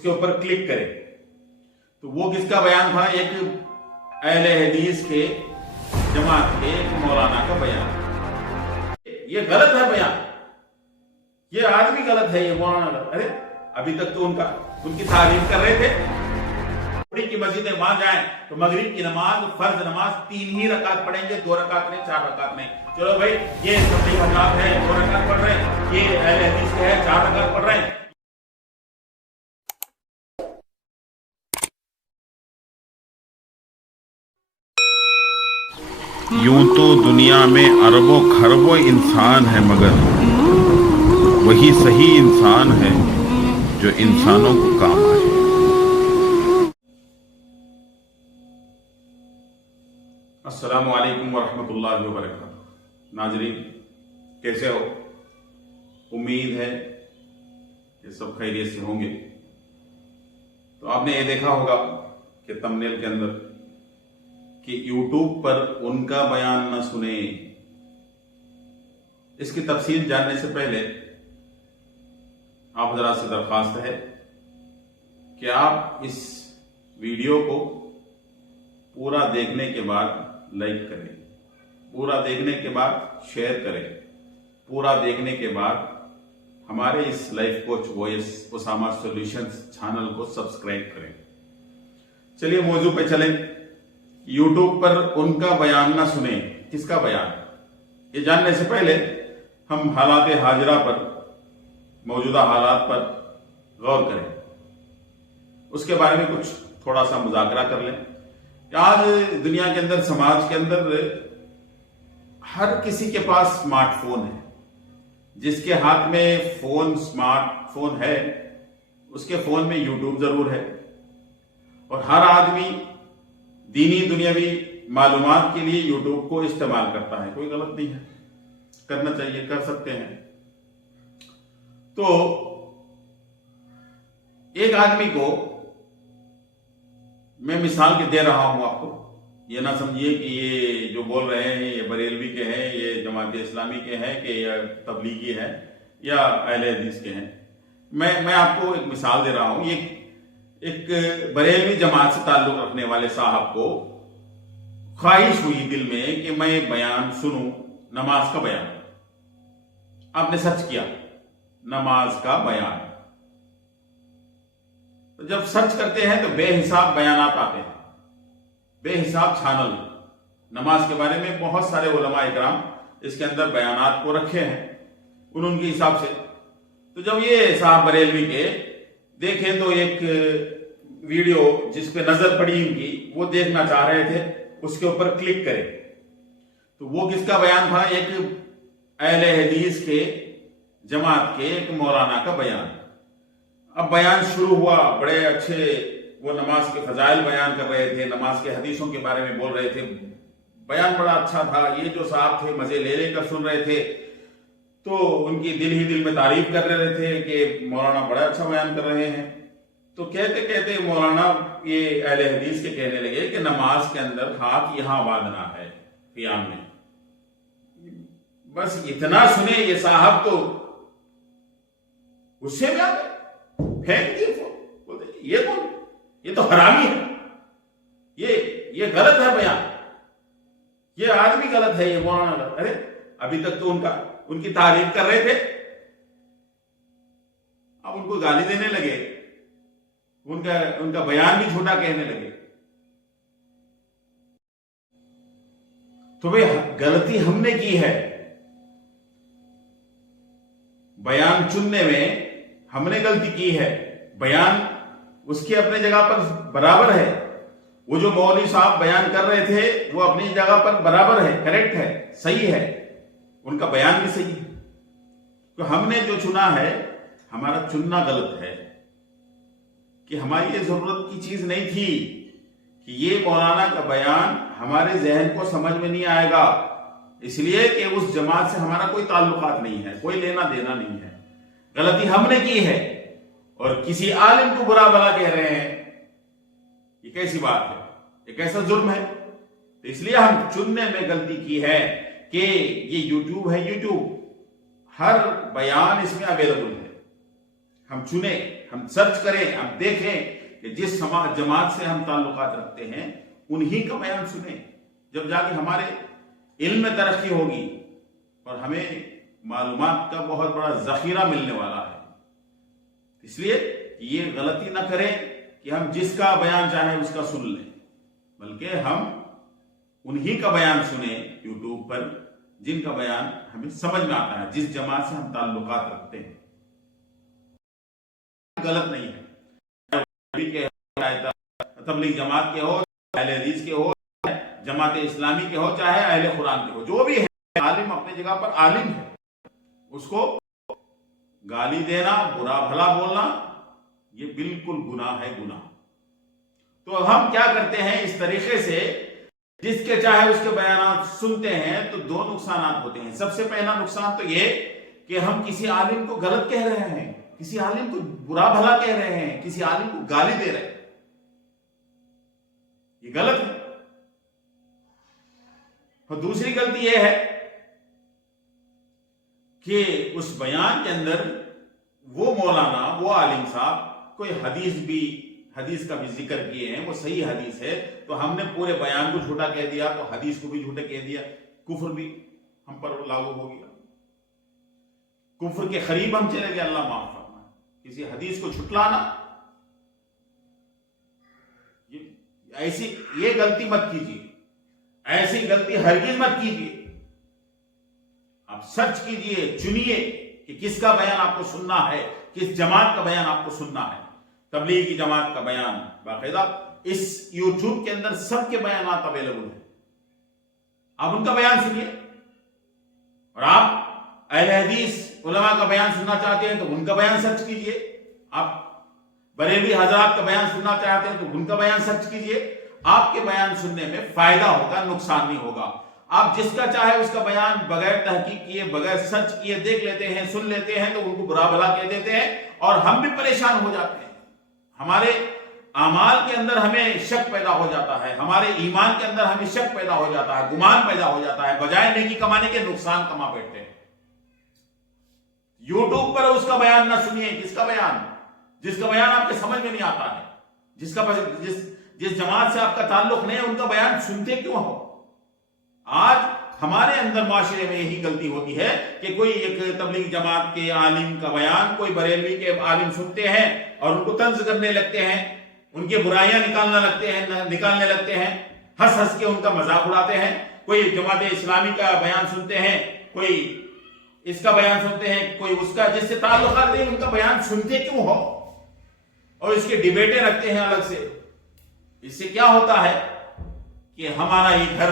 उसके ऊपर क्लिक करें तो वो किसका बयान था? एक अहले हदीस के जमात के एक मौलाना का बयान। ये गलत है बयान, ये आदमी गलत है, ये मौलाना गलत। अरे अभी तक तो उनकी तारीफ कर रहे थे। की मस्जिद में वहां जाए तो मगरिब की नमाज, फर्ज नमाज 3 ही रकात पढ़ेंगे, 2 रकात नहीं, 4 रकात नहीं। चलो भाई, ये तबलीग हजरात है 2 रकात पढ़ रहे हैं, ये अहले हदीस के है 4 रकात पढ़ रहे हैं। यूं तो दुनिया में अरबों खरबों इंसान है, मगर वही सही इंसान है जो इंसानों को काम आए। अस्सलामु अलैकुम वरहमतुल्लाहि वबरकातुहू। नाजरीन, कैसे हो? उम्मीद है कि सब खैरियत से होंगे। तो आपने ये देखा होगा कि थंबनेल के अंदर कि यूट्यूब पर उनका बयान न सुने। इसकी तफसील जानने से पहले आप जरा से दरख्वास्त है कि आप इस वीडियो को पूरा देखने के बाद लाइक करें, पूरा देखने के बाद शेयर करें, पूरा देखने के बाद हमारे इस life coach voice Usama solutions channel को सब्सक्राइब करें। चलिए मौजू पे चलें। यूट्यूब पर उनका बयान ना सुने, किसका बयान? ये जानने से पहले हम हालात हाजिरा पर, मौजूदा हालात पर गौर करें, उसके बारे में कुछ थोड़ा सा मुज़ाकरा कर लें। आज दुनिया के अंदर, समाज के अंदर हर किसी के पास स्मार्टफोन है। जिसके हाथ में स्मार्टफोन है, उसके फोन में यूट्यूब जरूर है। और हर आदमी दीनी दुनियावी मालूमात के लिए यूट्यूब को इस्तेमाल करता है। कोई गलत नहीं है, करना चाहिए, कर सकते हैं। तो एक आदमी को मैं मिसाल के दे रहा हूं आपको, ये ना समझिए कि ये जो बोल रहे हैं ये बरेलवी के हैं, ये जमात इस्लामी के हैं, कि या तबलीगी है या अहले हदीस के हैं। मैं आपको एक मिसाल दे रहा हूं। ये एक बरेलवी जमात से ताल्लुक रखने वाले साहब को ख्वाहिश हुई दिल में कि मैं बयान सुनूं, नमाज का बयान। आपने सर्च किया नमाज का बयान, तो जब सर्च करते हैं तो बेहिसाब बयानात आते हैं, बेहिसाब चैनल नमाज के बारे में बहुत सारे उलमा इकराम इसके अंदर बयानात को रखे हैं उनके हिसाब से। तो जब ये साहब बरेलवी के देखे तो एक वीडियो जिस पे नजर पड़ी इनकी, वो देखना चाह रहे थे, उसके ऊपर क्लिक करें तो वो किसका बयान था? एक अहले हदीस के जमात के एक मौलाना का बयान। अब बयान शुरू हुआ, बड़े अच्छे वो नमाज के फजाइल बयान कर रहे थे, नमाज के हदीसों के बारे में बोल रहे थे। बयान बड़ा अच्छा था। ये जो साहब थे मजे ले लेकर सुन रहे थे, तो उनकी दिल ही दिल में तारीफ कर रहे थे कि मौलाना बड़ा अच्छा बयान कर रहे हैं। तो कहते कहते मौलाना ये अहले हदीस के कहने लगे कि नमाज के अंदर हाथ यहां बांधना है क़ियाम में। बस इतना सुने ये साहब तो गुस्से में आ गए, फेंक दिए फोन। बोलते ये कौन? ये तो हरामी है, ये गलत है बयान, ये आदमी गलत है, ये मौलाना गलत। अरे अभी तक तो उनकी तारीफ कर रहे थे, अब उनको गाली देने लगे, उनका बयान भी झूठा कहने लगे। तो भाई गलती हमने की है, बयान चुनने में हमने गलती की है। बयान उसकी अपने जगह पर बराबर है। वो जो मौलवी साहब बयान कर रहे थे वो अपनी जगह पर बराबर है, करेक्ट है, सही है, उनका बयान भी सही है। तो हमने जो चुना है, हमारा चुनना गलत है कि हमारी ये जरूरत की चीज नहीं थी कि ये मौलाना का बयान हमारे जहन को समझ में नहीं आएगा, इसलिए कि उस जमात से हमारा कोई ताल्लुकात नहीं है, कोई लेना देना नहीं है। गलती हमने की है और किसी आलिम को बुरा भला कह रहे हैं, ये कैसी बात है? ये कैसा जुर्म है? तो इसलिए हम चुनने में गलती की है कि ये यूट्यूब है, यूट्यूब हर बयान इसमें अवेलेबल है। हम चुने, ہم سرچ کریں، ہم دیکھیں کہ جس جماعت سے ہم تعلقات رکھتے ہیں انہی کا بیان سنیں، جب جا کے ہمارے علم میں ترقی ہوگی اور ہمیں معلومات کا بہت بڑا ذخیرہ ملنے والا ہے۔ اس لیے یہ غلطی نہ کریں کہ ہم جس کا بیان چاہیں اس کا سن لیں، بلکہ ہم انہی کا بیان سنیں یوٹیوب پر جن کا بیان ہمیں سمجھ میں آتا ہے، جس جماعت سے ہم تعلقات رکھتے ہیں۔ غلط نہیں ہے، تبلیغ جماعت کے ہو، اہل حدیث کے ہو، جماعت اسلامی کے ہو، چاہے اہل قرآن کے ہو، جو بھی ہے عالم اپنے جگہ پر عالم ہے، اس کو گالی دینا، برا بھلا بولنا یہ بالکل گناہ ہے، گناہ۔ تو ہم کیا کرتے ہیں اس طریقے سے، جس کے چاہے اس کے بیانات سنتے ہیں تو دو نقصانات ہوتے ہیں۔ سب سے پہلا نقصان تو یہ کہ ہم کسی عالم کو غلط کہہ رہے ہیں، کسی عالم کو برا بھلا کہہ رہے ہیں، کسی عالم کو گالی دے رہے ہیں، یہ غلط ہے۔ اور دوسری غلطی یہ ہے کہ اس بیان کے اندر وہ مولانا، وہ عالم صاحب کوئی حدیث کا بھی ذکر کیے ہیں، وہ صحیح حدیث ہے، تو ہم نے پورے بیان کو جھوٹا کہہ دیا، تو حدیث کو بھی جھوٹا کہہ دیا، کفر بھی ہم پر لاگو ہو گیا، کفر کے قریب ہم چلے گئے، اللہ معاف فرمائے۔ کسی حدیث کو جھٹلانا، یہ غلطی مت کیجیے، ایسی غلطی ہرگز مت کیجیے۔ آپ سرچ کیجیے، چنیے کہ کس کا بیان آپ کو سننا ہے، کس جماعت کا بیان آپ کو سننا ہے۔ تبلیغ کی جماعت کا بیان باقاعدہ اس یوٹیوب کے اندر سب کے بیانات اویلیبل ہیں، آپ ان کا بیان سنیے۔ اور آپ اہل حدیث علماء کا بیان سننا چاہتے ہیں تو ان کا بیان سرچ کیجیے، آپ بریلوی حضرات کا بیان سننا چاہتے ہیں تو ان کا بیان سرچ کیجیے۔ آپ کے بیان سننے میں فائدہ ہوگا، نقصان نہیں ہوگا۔ آپ جس کا چاہے اس کا بیان بغیر تحقیق کیے، بغیر سرچ کیے دیکھ لیتے ہیں، سن لیتے ہیں، تو ان کو برا بھلا کہہ دیتے ہیں اور ہم بھی پریشان ہو جاتے ہیں۔ ہمارے اعمال کے اندر ہمیں شک پیدا ہو جاتا ہے، ہمارے ایمان کے اندر ہمیں شک پیدا ہو جاتا ہے، گمان پیدا ہو جاتا ہے، بجائے نیکی کمانے کے نقصان کما بیٹھتے ہیں۔ یوٹیوب پر اس کا بیان نہ سنیے، کس کا بیان؟ جس کا بیان آپ کے سمجھ میں نہیں آتا ہے، جس جماعت سے آپ کا تعلق نہیں ہے، ان کا بیان سنتے کیوں ہو؟ آج ہمارے اندر معاشرے میں یہی غلطی ہوتی ہے کہ کوئی ایک تبلیغ جماعت کے عالم کا بیان کوئی بریلوی کے عالم سنتے ہیں اور ان کو طنز کرنے لگتے ہیں، ان کے برائیاں نکالنے لگتے ہیں، ہنس ہنس کے ان کا مذاق اڑاتے ہیں۔ کوئی جماعت اسلامی کا بیان سنتے ہیں، کوئی اس کا بیان سنتے ہیں، کوئی اس کا، جس سے تعلقات نہیں، ان کا بیان سنتے کیوں ہو؟ اور اس کے ڈیبیٹیں رکھتے ہیں الگ سے۔ اس سے کیا ہوتا ہے کہ ہمارا یہ گھر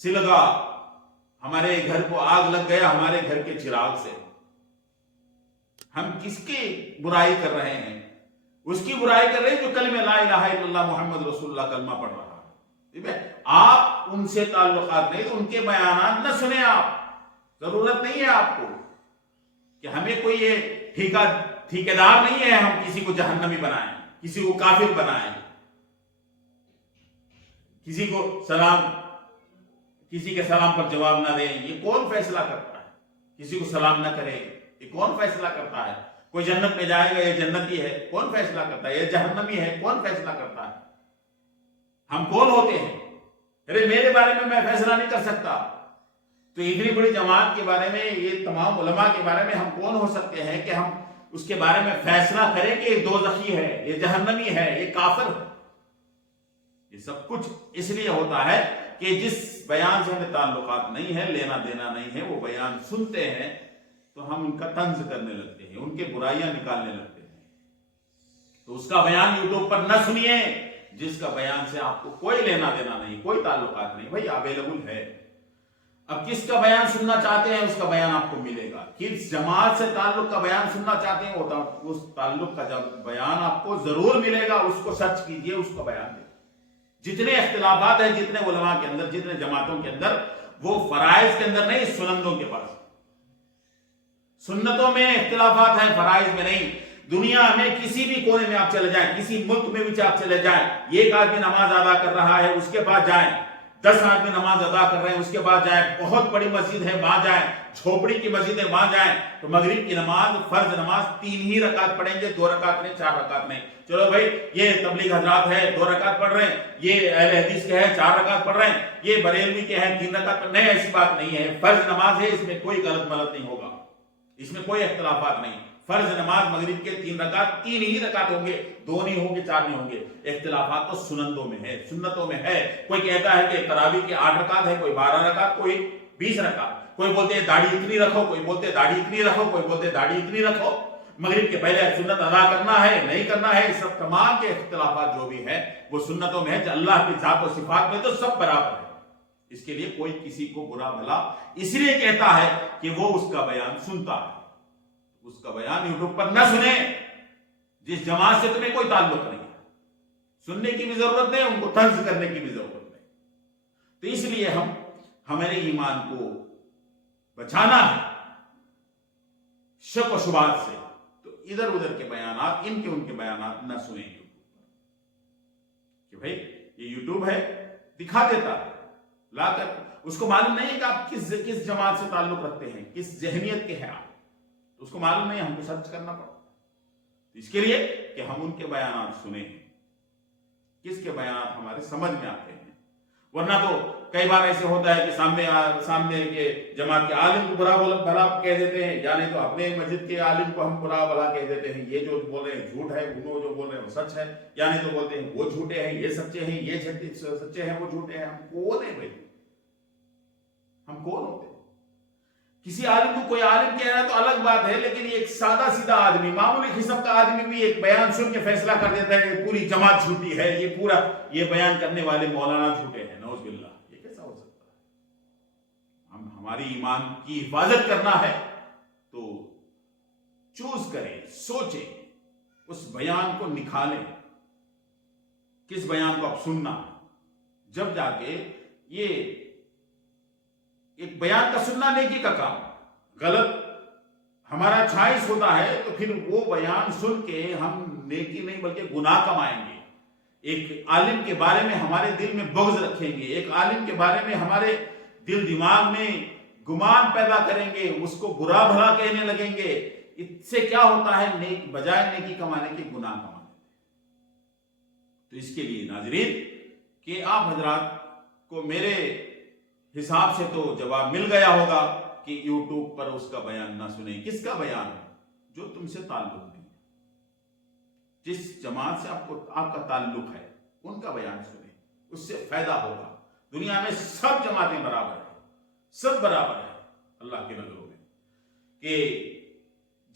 سلگا، ہمارے گھر کو آگ لگ گیا، ہمارے گھر کے چراغ سے۔ ہم کس کی برائی کر رہے ہیں؟ اس کی برائی کر رہے ہیں جو کلمہ لا الہ الا اللہ محمد رسول اللہ کلمہ پڑھ رہا ہے۔ آپ ان سے تعلقات نہیں، تو ان کے بیانات نہ سنیں۔ آپ ضرورت نہیں ہے آپ کو کہ ہمیں کوئی یہ ٹھیکیدار نہیں ہے ہم کسی کو جہنمی بنائیں، کسی کو کافر بنائیں، کسی کے سلام پر جواب نہ دیں۔ یہ کون فیصلہ کرتا ہے؟ کسی کو سلام نہ کرے، یہ کون فیصلہ کرتا ہے؟ کوئی جنت میں جائے گا، یہ جنتی ہے، کون فیصلہ کرتا ہے؟ یہ جہنمی ہے، کون فیصلہ کرتا ہے؟ ہم کون ہوتے ہیں؟ ارے میرے بارے میں میں فیصلہ نہیں کر سکتا، تو اتنی بڑی جماعت کے بارے میں، یہ تمام علماء کے بارے میں ہم کون ہو سکتے ہیں کہ ہم اس کے بارے میں فیصلہ کریں کہ یہ دوزخی ہے، یہ جہنمی ہے، یہ کافر ہے؟ یہ سب کچھ اس لیے ہوتا ہے کہ جس بیان سے ہمیں تعلقات نہیں ہے، لینا دینا نہیں ہے، وہ بیان سنتے ہیں تو ہم ان کا طنز کرنے لگتے ہیں، ان کے برائیاں نکالنے لگتے ہیں۔ تو اس کا بیان یوٹیوب پر نہ سنیے جس کا بیان سے آپ کو کوئی لینا دینا نہیں، کوئی تعلقات نہیں۔ بھائی اویلیبل ہے، اب کس کا بیان سننا چاہتے ہیں اس کا بیان آپ کو ملے گا۔ کس جماعت سے تعلق کا بیان سننا چاہتے ہیں اس تعلق کا جب بیان آپ کو ضرور ملے گا، اس کو سرچ کیجئے، اس کا بیان دے۔ جتنے اختلافات ہیں، جتنے علماء کے اندر، جتنے جماعتوں کے اندر، وہ فرائض کے اندر نہیں، سنتوں کے پاس۔ سنتوں میں اختلافات ہیں، فرائض میں نہیں۔ دنیا میں کسی بھی کونے میں آپ چلے جائیں، کسی ملک میں بھی آپ چلے جائیں، ایک آدمی نماز ادا کر رہا ہے، اس کے پاس جائیں، 10 आदمی नमाज अदा कर रहे हैं, उसके बाद जाए बहुत बड़ी मस्जिद है वहां जाए, झोपड़ी की मस्जिद है वहां जाए, तो मगरिब की नमाज फर्ज नमाज 3 ही रकात पढ़ेंगे, 2 रकात नहीं, 4 रकात नहीं। चलो भाई ये तबलीग हजरात है 2 रकात पढ़ रहे हैं, ये अहले हदीस के हैं 4 रकात पढ़ रहे हैं, ये बरेलवी के हैं 3 रकात। नहीं, ऐसी बात नहीं है। फर्ज नमाज है, इसमें कोई गलत मलत नहीं होगा, इसमें कोई इख्तिलाफात नहीं। फर्ज नमाज मगरिब के 3 रकात 3 ही रकात होंगे, 2 नहीं होंगे, 4 नहीं होंगे। इख्तिलाफात तो सुन्नतों में है, सुन्नतों में है। कोई कहता है कि तरावी के 8 रकात है, कोई 12 रकात, कोई 20 रकात, कोई बोलते हैं दाढ़ी इतनी रखो, कोई बोलते हैं दाढ़ी इतनी रखो, कोई बोलते हैं दाढ़ी इतनी रखो। मगरिब के पहले सुन्नत अदा करना है नहीं करना है, सब तमाम के इख्तिलाफात जो भी है वो सुन्नतों में है। अल्लाह की जात और सिफात में तो सब बराबर है। इसके लिए कोई किसी को बुरा भला इसलिए कहता है कि वो उसका बयान सुनता है, उसका बयान यूट्यूब पर न सुने। जिस जमात से तुम्हें कोई ताल्लुक नहीं है, सुनने की भी जरूरत नहीं, उनको तंज करने की भी जरूरत नहीं। तो इसलिए हमारे ईमान को बचाना है शक व शुबहात से, तो इधर उधर के बयानात, इनके उनके बयानात न सुने यूट्यूब पर कि भाई ये यूट्यूब है, दिखा देता है लाकर, उसको मालूम नहीं है कि आप किस जमात से ताल्लुक रखते हैं, किस जहनियत के हैं आप, तो उसको मालूम नहीं, हमको सर्च करना पड़ता। इसके लिए कि हम उनके बयानात सुने, किसके बयानात हमारे समझ में आते हैं। वरना तो कई बार ऐसे होता है कि सामने के जमात के आलिम को बुरा भला कह देते हैं, या नहीं तो अपने मस्जिद के आलिम को हम बुरा भला कह देते हैं, ये जो बोल रहे हैं झूठ है, वो जो बोल रहे हैं वो सच है, या नहीं तो बोलते हैं वो झूठे हैं, ये सच्चे हैं, ये सच्चे हैं, वो झूठे हैं। हम कौन है भाई? हम कौन होते हैं? किसी आलिम को कोई आलिम कह रहा है तो अलग बात है, लेकिन एक सादा सीधा आदमी, मामूली किस्म का आदमी भी एक बयान सुन के फैसला कर देता है कि पूरी जमात झूठी है, ये बयान करने वाले मौलाना झूठे हैं, नौज बिल्लाह। ये कैसा हो सकता है? हमारी ईमान की हिफाजत करना है तो चूज करें, सोचें, उस बयान को निकालें, किस बयान को आप सुनना, जब जाके ये एक बयान का सुनना नेकी का काम, गलत हमारा ख्वाहिश होता है तो फिर वो बयान सुन के हम नेकी नहीं बल्कि गुनाह कमाएंगे। एक आलिम के बारे में हमारे दिल में बुग़्ज़ रखेंगे, एक आलिम के बारे में हमारे दिल दिमाग में गुमान पैदा करेंगे, उसको बुरा भला कहने लगेंगे। इससे क्या होता है, बजाय नेकी कमाने के गुनाह कमाने। तो इसके लिए नाज़रीन कि आप हजरात को मेरे हिसाब से तो जवाब मिल गया होगा कि यूट्यूब पर उसका बयान ना सुने। किसका बयान? जो तुमसे ताल्लुक नहीं, जिस जमात से आपका ताल्लुक है उनका बयान सुने, उससे फायदा होगा। दुनिया में सब जमातें बराबर है, सब बराबर है अल्लाह की नजरों में, कि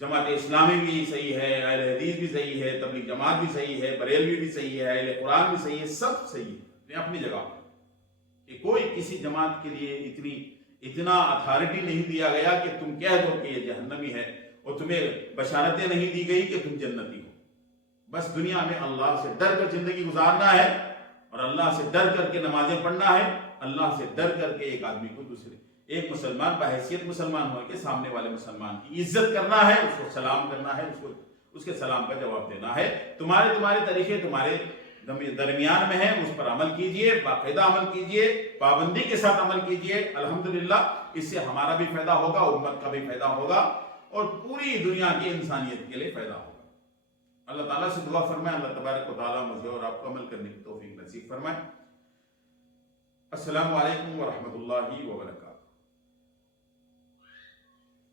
जमात इस्लामी भी सही है, अहले हदीस भी सही है, तबलीग जमात भी सही है, बरेलवी भी सही है, अहले कुरान भी सही है, सब सही है अपनी जगह। कि कोई किसी जमात के लिए इतना अथॉरिटी नहीं दिया गया कि तुम कह दो कि ये जहन्नमी है, और तुम्हें बशारतें नहीं दी गई कि तुम जन्नती हो। बस दुनिया में अल्लाह से डर कर जिंदगी गुजारना है, और अल्लाह से डर करके नमाजें पढ़ना है, अल्लाह से डर करके एक आदमी को एक मुसलमान बहैसियत मुसलमान हो के सामने वाले मुसलमान की इज्जत करना है, उसको सलाम करना है, उसके सलाम का जवाब देना है। तुम्हारे तरीके तुम्हारे दरमियान में है, उस पर अमल कीजिए, बाकायदा अमल कीजिए, पाबंदी के साथ अमल कीजिए। अल्हम्दुलिल्लाह इससे हमारा भी फायदा होगा, उम्मत का भी फायदा होगा, और पूरी दुनिया की इंसानियत के लिए फायदा होगा। अल्लाह ताला से दुआ फरमाए, अल्लाह तबारक व तआला मुझे और आपको अमल करने की तौफीक नसीब फरमाए। अस्सलामु अलैकुम व रहमतुल्लाहि व बरकातहू।